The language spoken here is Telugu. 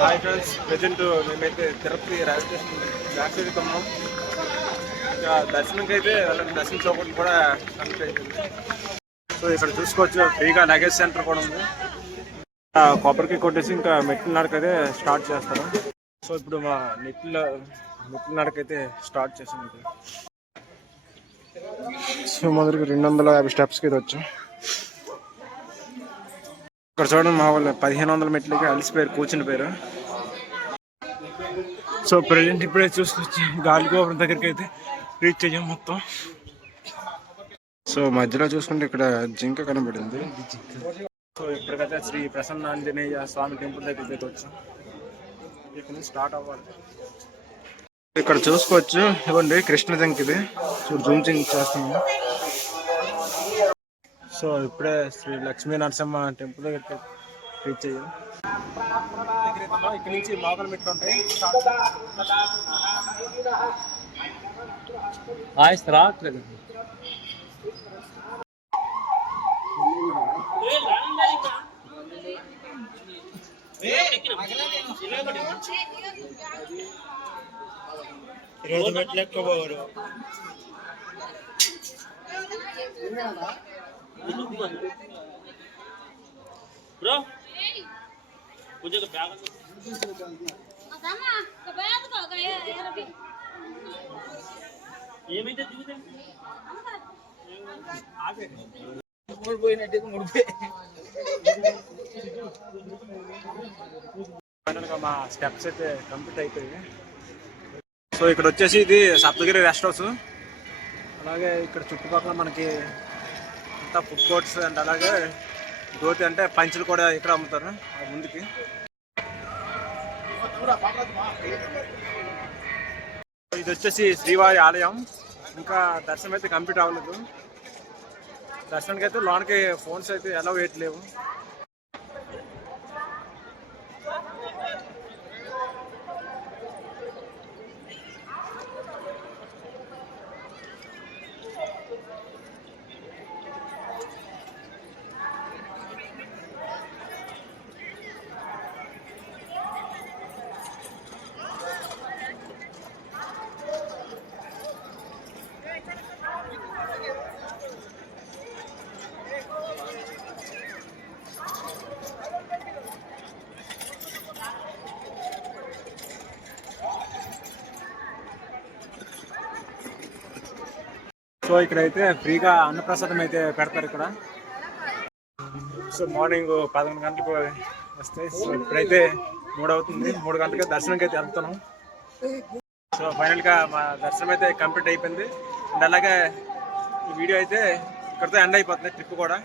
హాయ్ ఫ్రెండ్స్, ప్రజెంట్ మేమైతే Tirupati railway station back side ఉన్నాం. ఇంకా దర్శనంకి అయితే దర్శనం చౌకట్ కూడా కంప్లీట్ అయిపోయింది. సో ఇక్కడ చూసుకోవచ్చు, ఫ్రీగా లగేజ్ సెంటర్ కూడా ఉంది. కొబ్బరికి కొట్టేసి ఇంకా మెట్ల నడకైతే స్టార్ట్ చేస్తారు. సో ఇప్పుడు మా మెట్ల నడకైతే స్టార్ట్ చేసాం. సో మొదటికి 250 స్టెప్స్కి ఇది వచ్చాం. ఇక్కడ చూడండి, మా వాళ్ళు 1500 మెట్లకి అలసిపోయారు, కూర్చుని పోయారు. సో ప్రజెంట్ ఇప్పుడే చూసుకొచ్చి గాలిగోపురం దగ్గరికి అయితే రీచ్ అయ్యాం మొత్తం. సో మధ్యలో చూసుకుంటే ఇక్కడ జింక కనబడింది. సో ఇప్పటికైతే శ్రీ ప్రసన్న ఆంజనేయ స్వామి టెంపుల్ దగ్గరికి అయితే వచ్చాం. ఇక్కడ నుంచి స్టార్ట్ అవ్వాలి. ఇక్కడ చూసుకోవచ్చు, ఇవ్వండి కృష్ణ జింక ఇది. సో జూమ్ చేస్తున్నాము. సో ఇప్పుడే శ్రీ లక్ష్మీ నరసింహ టెంపుల్ దగ్గర రీచ్ అయ్యాం. ఇక్కడ నుంచి లోపల మెట్లు ఉంటాయి. మెట్లు ఎక్కబోరు. బ్రో मुझे का बैग अदामा का बैग का गया यार अभी ये में तो दूध है आगे मोड़ बोई नटे को मोड़ पे ఫైనల్ గా మా స్టెప్స్ అయితే కంప్లీట్ అయిపోయాయి. సో ఇక్కడ వచ్చేసి ఇది సప్తగిరి రెస్ట్ హౌస్. అలాగే ఇక్కడ చుట్టుపక్కల మనకి అంతా ఫుడ్ కోర్ట్స్ అండ్ అలాగే ధోతి అంటే పంచులు కూడా ఇక్కడ అమ్ముతారు ముందుకి. ఇది వచ్చేసి శ్రీవారి ఆలయం. ఇంకా దర్శనం అయితే కంప్లీట్ అవ్వలేదు. దర్శనానికి అయితే లోనికి ఫోన్స్ అయితే ఎలా వేయట్లేవు. సో ఇక్కడైతే ఫ్రీగా అన్నప్రసాదం అయితే పెడతారు ఇక్కడ. సో మార్నింగ్ 11 గంటలకు వస్తాయి. సో ఇప్పుడైతే 3 అవుతుంది. 3 గంటలకి దర్శనంకి అయితే వెళ్తున్నాం. సో ఫైనల్గా మా దర్శనం అయితే కంప్లీట్ అయిపోయింది. అండ్ అలాగే ఈ వీడియో అయితే ఇక్కడితో ఎండ్ అయిపోతుంది, ట్రిప్ కూడా.